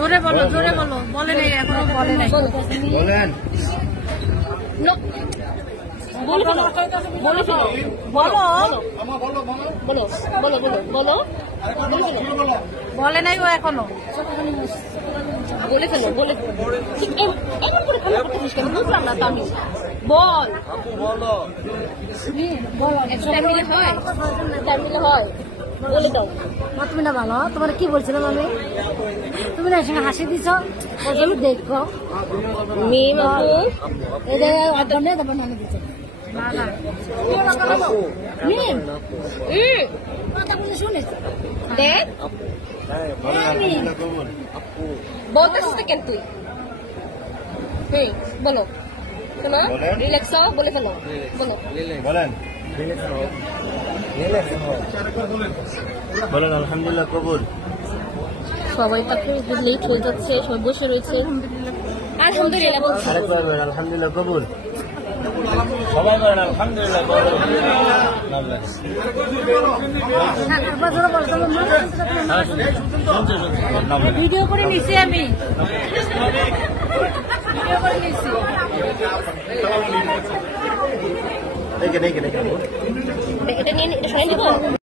জোরে বলো বলে নেই এখনো বলে নাই বলেন বলে নাই ও এখনো বলে ফেলো ঠিক এমন করে খেলা করতেছিস কেন বুঝলাম না তো আমি বল টাইম হয় বলে দাও তুমি না ভালো তোমার কি বলছিলাম আমি তুমি না সঙ্গে হাসি দিছ দেখো মেয়ে বাবু তারপর মানে দিচ্ছে শুনিস দেখ বলতেছিস না কেন তুই বলো শোনো রিল্যাক্স হও বলে ফেলো বলো বলেন বলেন আলহামদুলিল্লাহ কবুল। সবাই তাকে লেট হয়ে যাচ্ছে সবাই বসে রয়েছে আলহামদুলিল্লাহ বলছি আরেকবার বলেন আলহামদুলিল্লাহ কবুল। সবাই বলেন আলহামদুলিল্লাহ কবুল। ভিডিও করে নিছি আমি দেখে এটা নিয়ে এটা সরাই দিব